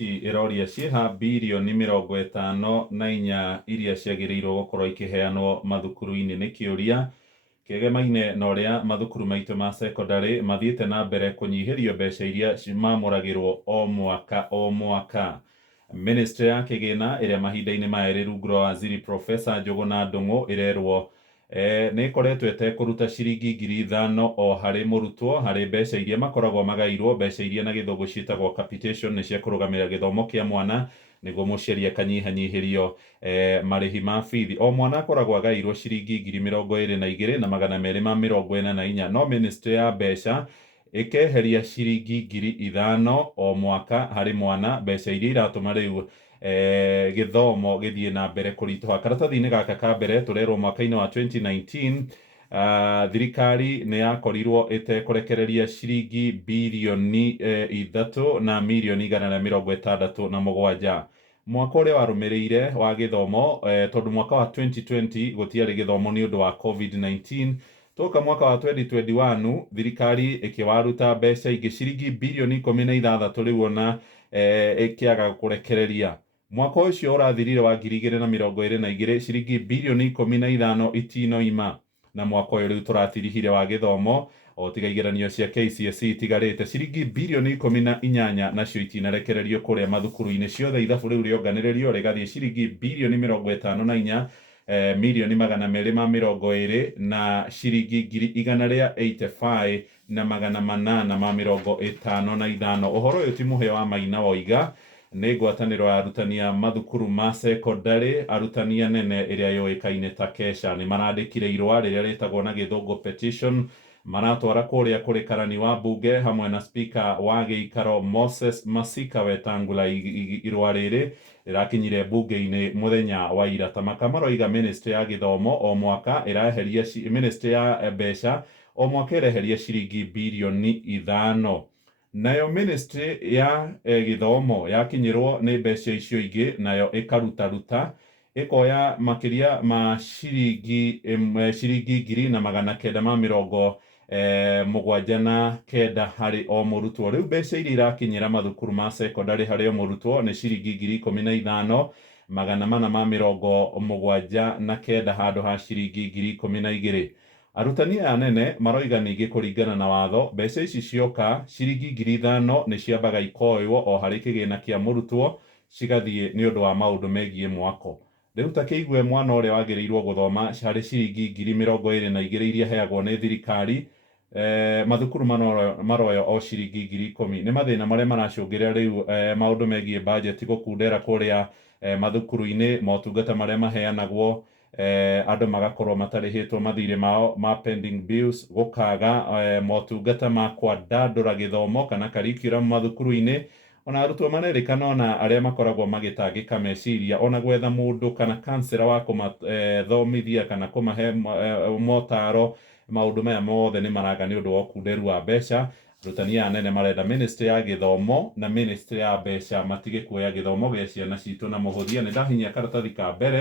citi iroria ciha birioni 54 iria ciagĩrĩirwo gũkorwo ikĩheanwo mathukuru-inĩ nĩ kĩũria kĩgemaine na ũrĩa mathukuru maitũ ma secondary mathiĩte na mbere kũnyihĩrio mbeca iria mamũragĩrwo o mwaka. Ministry ya kĩgĩna ĩrĩa mahinda-inĩ maya ĩrĩ rungu rwa waziri Professor Njũgũna Ndung'u ĩrerwo nĩ ĩkoretwo ĩtekũruta ciringi 5,000 o harĩ mũrutwo harĩ mbeca iria makoragwo magaĩirwo, mbeca iria na gĩthũngũ ciĩtagwo capitation nĩ cia kũrũgamĩrĩra gĩthomo kĩa mwana, nĩguo mũciari akanyihanyihĩrio marĩhi ma bithi. O mwana akoragwo agaĩirwo ciringi 22,244, no ministry ya mbeca ĩkeheria ciringi 5,000 o mwaka harĩ mwana, mbeca iria iratũma rĩu gĩthomo gĩthiĩ na mbere kũritũha. Karatathi-inĩ gaka ka mbere tũrerwo mwaka-inĩ wa 2019 thirikari nĩ yakorirwo ĩtekũrekereria ciringi birioni 3 na mirioni 167. Mwaka ũrĩa warũmĩrĩire wa gĩthomo, tondũ mwaka wa 2020 gũtiarĩ gĩthomo nĩ ũndũ wa COVID-19, toka mwaka wa 2021 thirikari ĩkĩwaruta mbeca ingĩ ciringi birioni 16 rĩu ona ĩkĩaga kũrekereria. Mwaka ũcio ũrathirire wa 2022 ciringi birioni 15 itinoima, na mwaka ũyũ rĩu tũratirihire wa gĩthomo o tiga igeranio cia KCSE itigarĩte ciringi birioni 18 nacio itinarekererio kũrĩa mathukuru-inĩ. Ciothe ithabu rĩu rĩonganĩrĩrio rĩgathiĩ ciringi birioni 54 mirioni 220 na ciringi 185 na 855. Ũhoro ũyũ ti mũhĩa wa Maina Woiga, nĩ ngwatanĩro ya arutani a mathukuru ma secondary, arutani anene ĩrĩa yũĩkaine ta KESHA. Nĩ marandĩkire irũa rĩrĩa rĩtagwo na gĩthũngũ petition, maratwara kũrĩa kũrĩ karani wa mbunge hamwe na speaker wa gĩikaro Moses Masika Wetangula. Irũa rĩrĩ rĩrakinyire mbunge-inĩ mũthenya wa ira. Tamaka maroiga ministry ya gĩthomo o mwaka ĩraheria, ministry ya mbeca o mwaka ĩreheria ciringi birioni 5. Nayo ministry ya gĩthomo yakinyĩrwo nĩ mbeca icio ingĩ, nayo ĩkarutaruta ĩkoya makĩria ma ciringi 979 harĩ o mũrutwo. Rĩu mbeca iria irakinyĩra mathukuru ma secondary harĩ o mũrutwo nĩ ciringi 15,479 handũ ha ciringi 12,000. Arutani aya anene maroiga ningĩ kũringana na watho, mbeca ici cioka ciringi 5,000 nĩ ciambaga ikoywo o harĩ kĩgĩna kĩa mũrutwo cigathiĩ nĩ ũndũ wa maũndũ megiĩ mwako. Rĩu ta kĩigue mwana ũrĩa wagĩrĩirwo gũthoma harĩ ciringi 22,000 iria heagwo nĩ thirikari, mathukuru maroyo o ciringi 10,000. Nĩ mathĩna marĩa maracũngĩrĩra rĩu maũndũ megiĩ budget gũkundera kũrĩa mathukuru-inĩ, motungata marĩa maheanagwo, andũ magakorwo matarĩhĩtwo mathirĩ mao ma pending bills, gũkaga motungata ma kwandandũra gĩthomo kana curriculum mathukuru-inĩ, ona arutwo marerĩkana ona arĩa makoragwo magĩtangĩka meciria, ona gwetha mũndũ kana counselor wa kũmathomithia kana kũmahe motaro. Maũndũ maya mothe nĩ maraga nĩ ũndũ wa ũkunderu wa mbeca. Arutani aya anene marenda ministry ya gĩthomo na ministry ya mbeca matige kuoya gĩthomo gĩa ciana citũ na mũhũthia. Nĩ ndahinyia karatathi ka mbere.